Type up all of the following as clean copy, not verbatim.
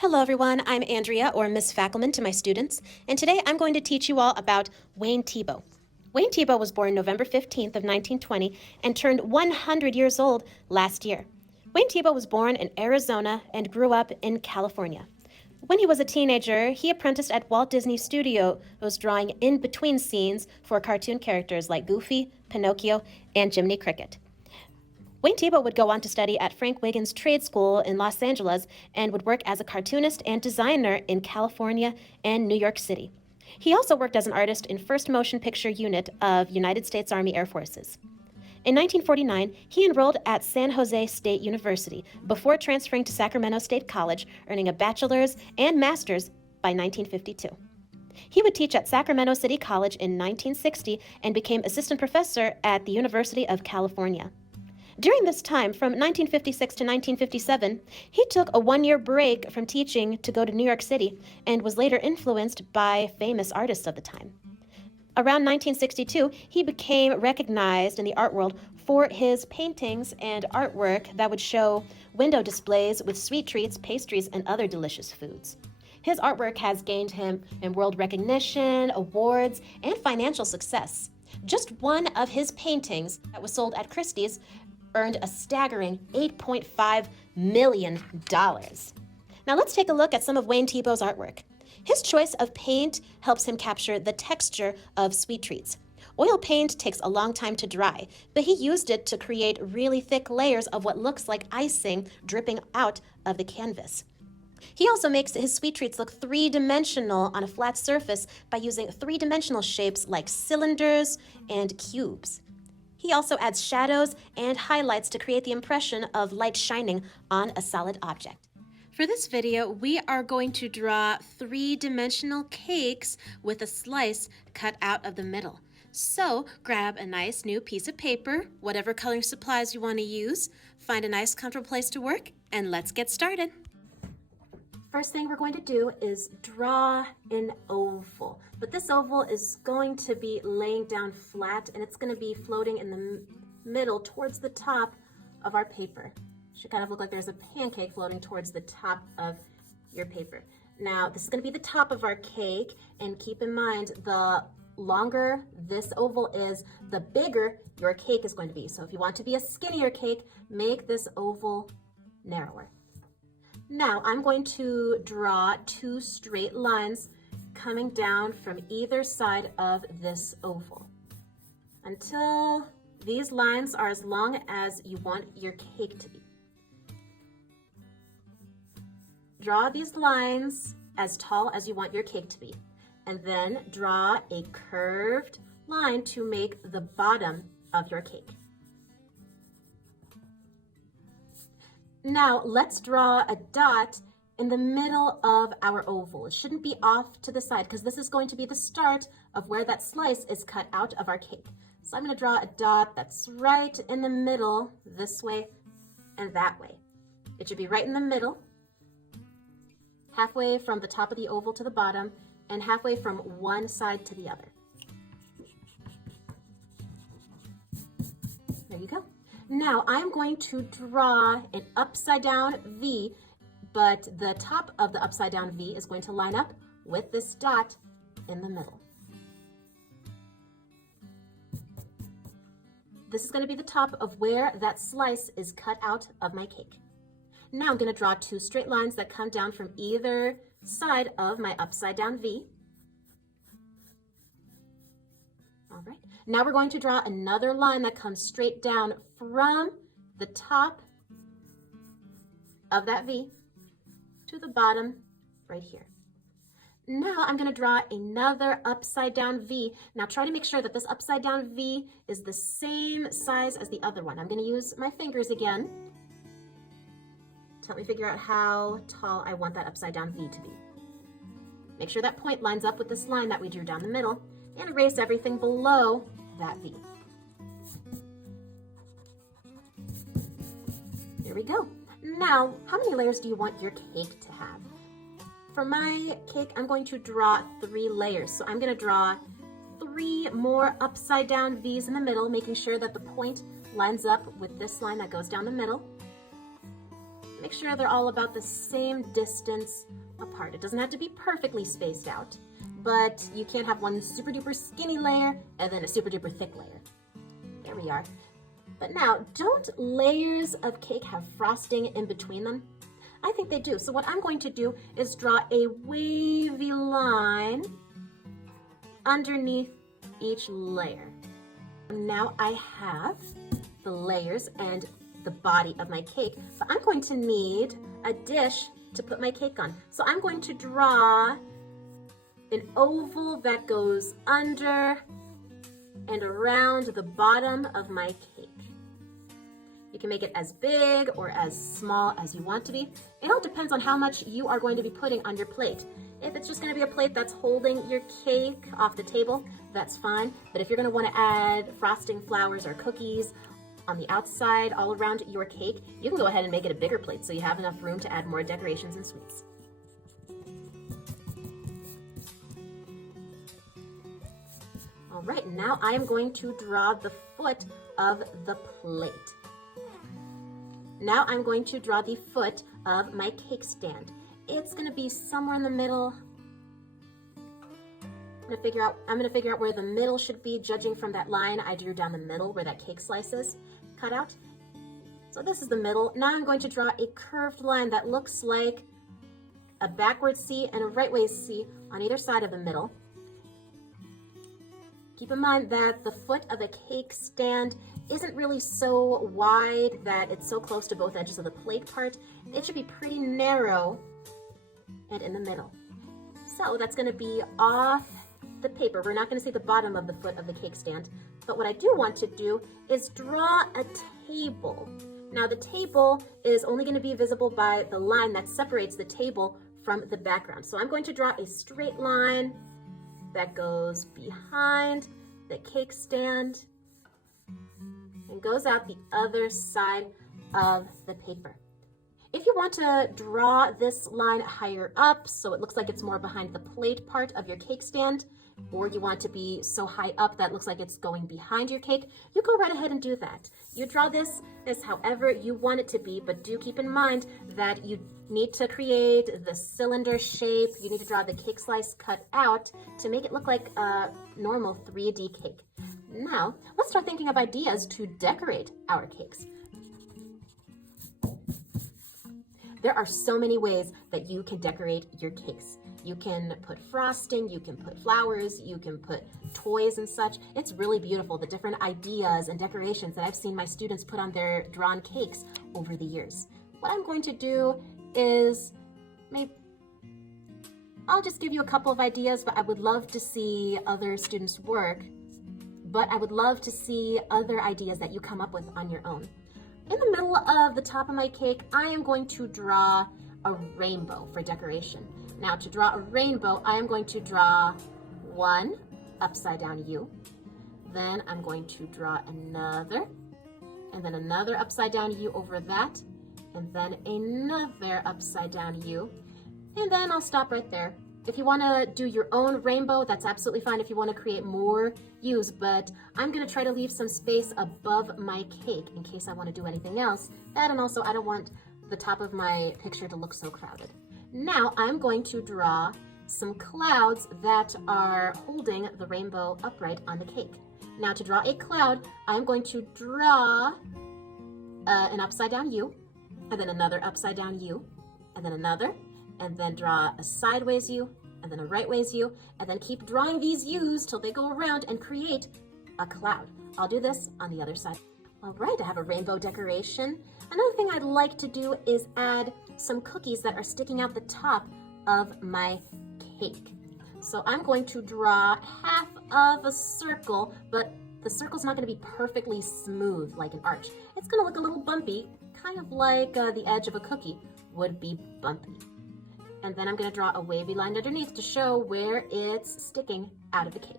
Hello everyone, I'm Andrea, or Miss Fackelman to my students, and today I'm going to teach you all about Wayne Thiebaud. Wayne Thiebaud was born November 15th of 1920 and turned 100 years old last year. Wayne Thiebaud was born in Arizona and grew up in California. When he was a teenager, he apprenticed at Walt Disney Studios, drawing in-between scenes for cartoon characters like Goofy, Pinocchio, and Jiminy Cricket. Wayne Thiebaud would go on to study at Frank Wiggins Trade School in Los Angeles and would work as a cartoonist and designer in California and New York City. He also worked as an artist in 1st Motion Picture Unit of United States Army Air Forces. In 1949, he enrolled at San Jose State University before transferring to Sacramento State College, earning a bachelor's and master's by 1952. He would teach at Sacramento City College in 1960 and became assistant professor at the University of California. During this time, from 1956 to 1957, he took a one-year break from teaching to go to New York City and was later influenced by famous artists of the time. Around 1962, he became recognized in the art world for his paintings and artwork that would show window displays with sweet treats, pastries, and other delicious foods. His artwork has gained him in world recognition, awards, and financial success. Just one of his paintings that was sold at Christie's earned a staggering $8.5 million. Now let's take a look at some of Wayne Thiebaud's artwork. His choice of paint helps him capture the texture of sweet treats. Oil paint takes a long time to dry, but he used it to create really thick layers of what looks like icing dripping out of the canvas. He also makes his sweet treats look three-dimensional on a flat surface by using three-dimensional shapes like cylinders and cubes. He also adds shadows and highlights to create the impression of light shining on a solid object. For this video, we are going to draw three-dimensional cakes with a slice cut out of the middle. So grab a nice new piece of paper, whatever coloring supplies you want to use, find a nice comfortable place to work, and let's get started. First thing we're going to do is draw an oval. But this oval is going to be laying down flat, and it's going to be floating in the middle towards the top of our paper. Should kind of look like there's a pancake floating towards the top of your paper. Now, this is going to be the top of our cake, and keep in mind, the longer this oval is, the bigger your cake is going to be. So if you want to be a skinnier cake, make this oval narrower. Now I'm going to draw two straight lines coming down from either side of this oval until these lines are as long as you want your cake to be. Draw these lines as tall as you want your cake to be, and then draw a curved line to make the bottom of your cake. Now let's draw a dot in the middle of our oval. It shouldn't be off to the side because this is going to be the start of where that slice is cut out of our cake. So I'm going to draw a dot that's right in the middle, this way and that way. It should be right in the middle, halfway from the top of the oval to the bottom, and halfway from one side to the other. There you go. Now I'm going to draw an upside down V, but the top of the upside down V is going to line up with this dot in the middle. This is going to be the top of where that slice is cut out of my cake. Now I'm going to draw two straight lines that come down from either side of my upside down V. All right. Now we're going to draw another line that comes straight down from the top of that V to the bottom right here. Now I'm going to draw another upside down V. Now try to make sure that this upside down V is the same size as the other one. I'm going to use my fingers again to help me figure out how tall I want that upside down V to be. Make sure that point lines up with this line that we drew down the middle, and erase everything below that V. There we go. Now, how many layers do you want your cake to have? For my cake, I'm going to draw 3 layers. So I'm going to draw 3 more upside down V's in the middle, making sure that the point lines up with this line that goes down the middle. Make sure they're all about the same distance apart. It doesn't have to be perfectly spaced out, but you can't have one super duper skinny layer and then a super duper thick layer. There we are. But now, don't layers of cake have frosting in between them? I think they do. So what I'm going to do is draw a wavy line underneath each layer. Now I have the layers and the body of my cake, but I'm going to need a dish to put my cake on. So I'm going to draw an oval that goes under and around the bottom of my cake. You can make it as big or as small as you want to be. It all depends on how much you are going to be putting on your plate. If it's just going to be a plate that's holding your cake off the table, that's fine. But if you're going to want to add frosting, flowers, or cookies on the outside all around your cake, you can go ahead and make it a bigger plate so you have enough room to add more decorations and sweets. All right, now I am going to draw the foot of the plate. Now I'm going to draw the foot of my cake stand. It's going to be somewhere in the middle. I'm going to figure out where the middle should be, judging from that line I drew down the middle where that cake slice is cut out. So this is the middle. Now I'm going to draw a curved line that looks like a backwards C and a rightways C on either side of the middle. Keep in mind that the foot of a cake stand isn't really so wide that it's so close to both edges of the plate part. It should be pretty narrow and in the middle. So that's going to be off the paper. We're not going to see the bottom of the foot of the cake stand, but what I do want to do is draw a table. Now the table is only going to be visible by the line that separates the table from the background. So I'm going to draw a straight line that goes behind the cake stand and goes out the other side of the paper. If you want to draw this line higher up so it looks like it's more behind the plate part of your cake stand, or you want to be so high up that it looks like it's going behind your cake, you go right ahead and do that. You draw this as however you want it to be, but do keep in mind that you need to create the cylinder shape. You need to draw the cake slice cut out to make it look like a normal 3D cake. Now, let's start thinking of ideas to decorate our cakes. There are so many ways that you can decorate your cakes. You can put frosting, you can put flowers, you can put toys and such. It's really beautiful, the different ideas and decorations that I've seen my students put on their drawn cakes over the years. What I'm going to do is I'll just give you a couple of ideas, but I would love to see other students' work. But I would love to see other ideas that you come up with on your own. In the middle of the top of my cake, I am going to draw a rainbow for decoration. Now to draw a rainbow, I am going to draw one upside down U. Then I'm going to draw another, and then another upside down U over that, and then another upside down U. And then I'll stop right there. If you want to do your own rainbow, that's absolutely fine if you want to create more U's, but I'm going to try to leave some space above my cake in case I want to do anything else. And also, I don't want the top of my picture to look so crowded. Now, I'm going to draw some clouds that are holding the rainbow upright on the cake. Now, to draw a cloud, I'm going to draw an upside down U, and then another upside down U, and then another, and then draw a sideways U, and then a rightways U, and then keep drawing these U's till they go around and create a cloud. I'll do this on the other side. All right, I have a rainbow decoration. Another thing I'd like to do is add some cookies that are sticking out the top of my cake. So I'm going to draw half of a circle, but the circle's not going to be perfectly smooth like an arch. It's going to look a little bumpy, kind of like the edge of a cookie would be bumpy. And then I'm going to draw a wavy line underneath to show where it's sticking out of the cake.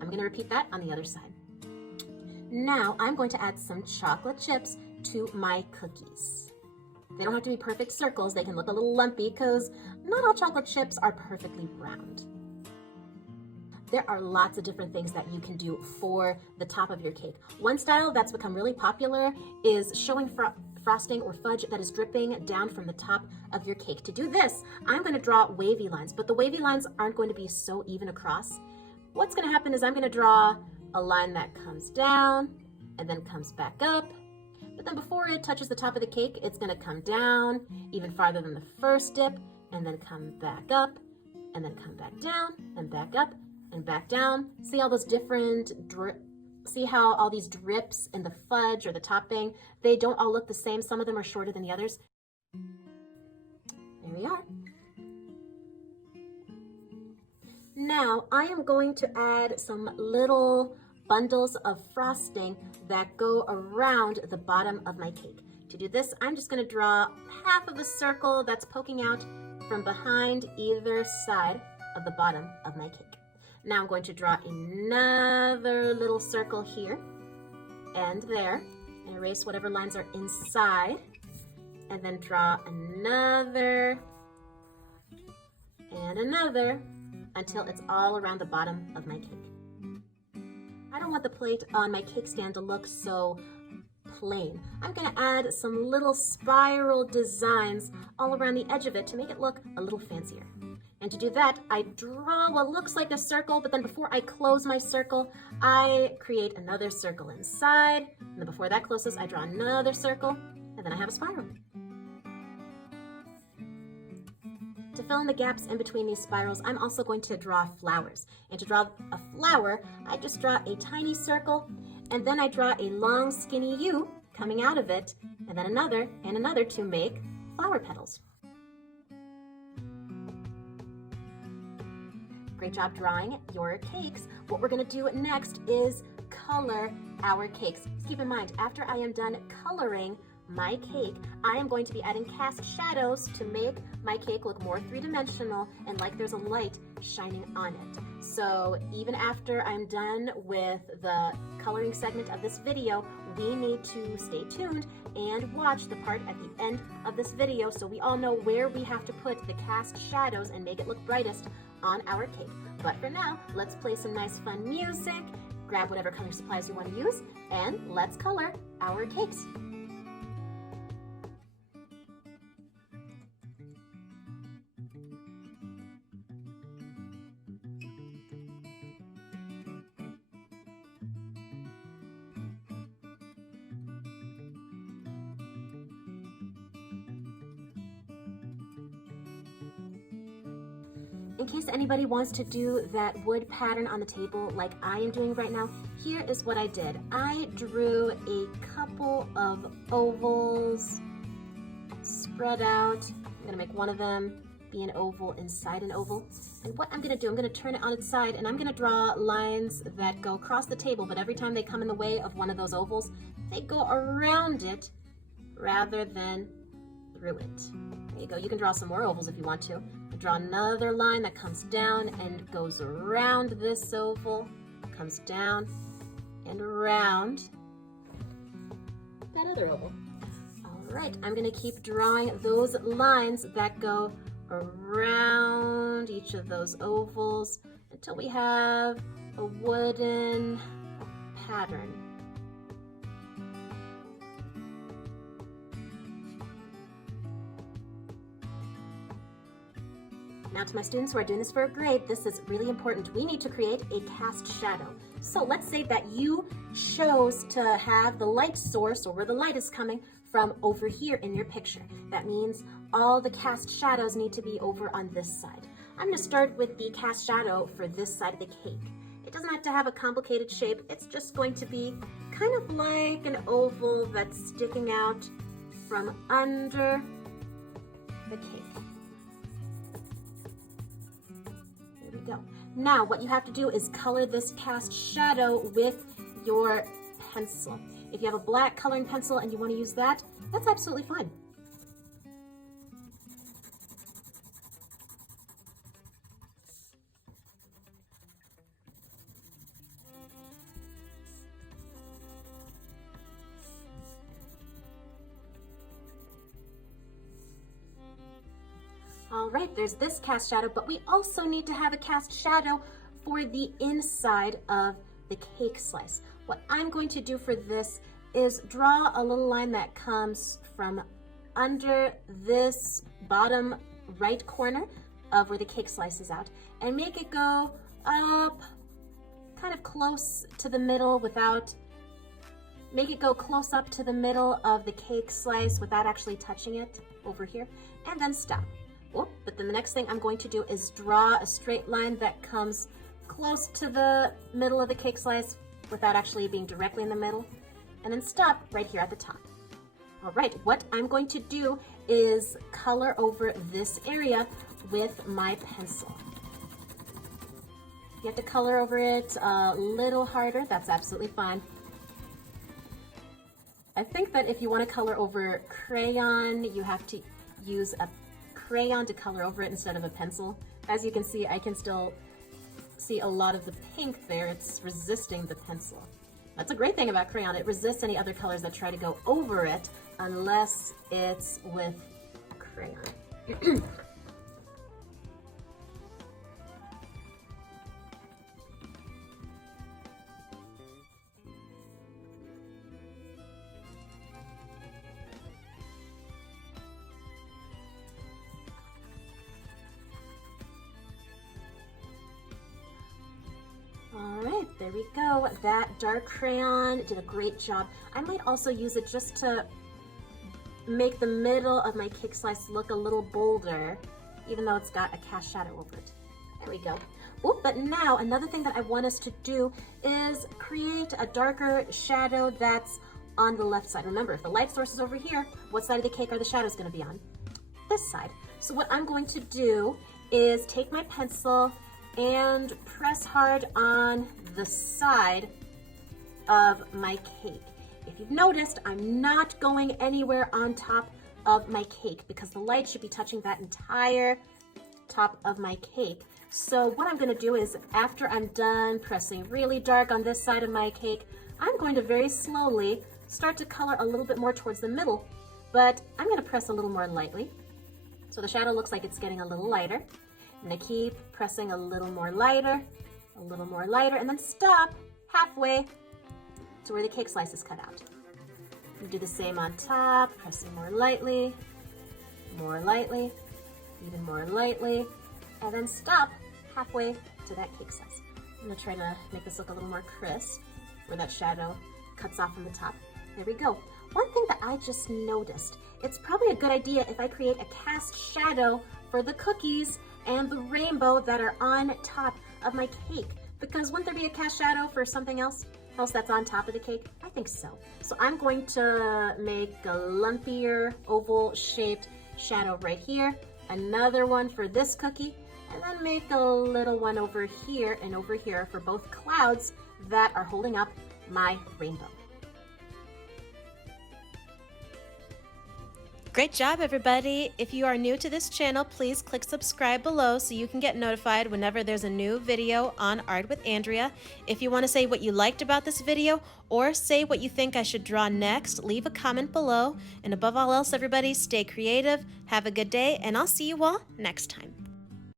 I'm going to repeat that on the other side. Now I'm going to add some chocolate chips to my cookies. They don't have to be perfect circles. They can look a little lumpy because not all chocolate chips are perfectly round. There are lots of different things that you can do for the top of your cake. One style that's become really popular is showing frosting or fudge that is dripping down from the top of your cake. To do this, I'm going to draw wavy lines, but the wavy lines aren't going to be so even across. What's going to happen is I'm going to draw a line that comes down and then comes back up. But then before it touches the top of the cake, it's going to come down even farther than the first dip, and then come back up, and then come back down, and back up, and back down. See all those different see how all these drips in the fudge or the topping, they don't all look the same. Some of them are shorter than the others. There we are. Now I am going to add some little bundles of frosting that go around the bottom of my cake. To do this, I'm just going to draw half of a circle that's poking out from behind either side of the bottom of my cake. Now I'm going to draw another little circle here and there, and erase whatever lines are inside, and then draw another and another until it's all around the bottom of my cake. I don't want the plate on my cake stand to look so plain. I'm going to add some little spiral designs all around the edge of it to make it look a little fancier. And to do that, I draw what looks like a circle, but then before I close my circle, I create another circle inside. And then before that closes, I draw another circle, and then I have a spiral. To fill in the gaps in between these spirals, I'm also going to draw flowers. And to draw a flower, I just draw a tiny circle, and then I draw a long skinny U coming out of it, and then another and another to make flower petals. Great job drawing your cakes. What we're going to do next is color our cakes. Keep in mind, after I am done coloring my cake, I am going to be adding cast shadows to make my cake look more three-dimensional and like there's a light shining on it. So even after I'm done with the coloring segment of this video, we need to stay tuned and watch the part at the end of this video so we all know where we have to put the cast shadows and make it look brightest on our cake. But for now, let's play some nice fun music, grab whatever color supplies you want to use, and let's color our cakes. In case anybody wants to do that wood pattern on the table like I am doing right now, here is what I did. I drew a couple of ovals spread out. I'm gonna make one of them be an oval inside an oval. And what I'm gonna do, I'm gonna turn it on its side and I'm gonna draw lines that go across the table, but every time they come in the way of one of those ovals, they go around it rather than through it. There you go. You can draw some more ovals if you want to. Draw another line that comes down and goes around this oval, comes down and around that other oval. All right, I'm going to keep drawing those lines that go around each of those ovals until we have a wooden pattern. Now to my students who are doing this for a grade, this is really important. We need to create a cast shadow. So let's say that you chose to have the light source, or where the light is coming from, over here in your picture. That means all the cast shadows need to be over on this side. I'm going to start with the cast shadow for this side of the cake. It doesn't have to have a complicated shape. It's just going to be kind of like an oval that's sticking out from under the cake. Go. Now what you have to do is color this cast shadow with your pencil. If you have a black coloring pencil and you want to use that, that's absolutely fine. All right, there's this cast shadow, but we also need to have a cast shadow for the inside of the cake slice. What I'm going to do for this is draw a little line that comes from under this bottom right corner of where the cake slice is out, and make it go up kind of close to the middle make it go close up to the middle of the cake slice without actually touching it over here, and then stop. Oh, but then the next thing I'm going to do is draw a straight line that comes close to the middle of the cake slice without actually being directly in the middle, and then stop right here at the top. All right, what I'm going to do is color over this area with my pencil. You have to color over it a little harder, that's absolutely fine. I think that if you want to color over crayon, you have to use a crayon to color over it instead of a pencil. As you can see, I can still see a lot of the pink there. It's resisting the pencil. That's a great thing about crayon. It resists any other colors that try to go over it unless it's with crayon. All right, there we go. That dark crayon did a great job. I might also use it just to make the middle of my cake slice look a little bolder, even though it's got a cast shadow over it. There we go. Oh, but now another thing that I want us to do is create a darker shadow that's on the left side. Remember, if the light source is over here, what side of the cake are the shadows going to be on? This side. So what I'm going to do is take my pencil and press hard on the side of my cake. If you've noticed, I'm not going anywhere on top of my cake because the light should be touching that entire top of my cake. So what I'm going to do is, after I'm done pressing really dark on this side of my cake, I'm going to very slowly start to color a little bit more towards the middle, but I'm going to press a little more lightly. So the shadow looks like it's getting a little lighter. I'm going to keep pressing a little more lighter, and then stop halfway to where the cake slice is cut out. And do the same on top, pressing more lightly, even more lightly, and then stop halfway to that cake slice. I'm going to try to make this look a little more crisp where that shadow cuts off from the top. There we go. One thing that I just noticed, it's probably a good idea if I create a cast shadow for the cookies and the rainbow that are on top of my cake, because wouldn't there be a cast shadow for something else that's on top of the cake? I think so. So I'm going to make a lumpier oval shaped shadow right here, another one for this cookie, and then make a little one over here and over here for both clouds that are holding up my rainbow. Great job, everybody. If you are new to this channel, please click subscribe below so you can get notified whenever there's a new video on Art with Andrea. If you want to say what you liked about this video or say what you think I should draw next, leave a comment below. And above all else, everybody, stay creative, have a good day, and I'll see you all next time.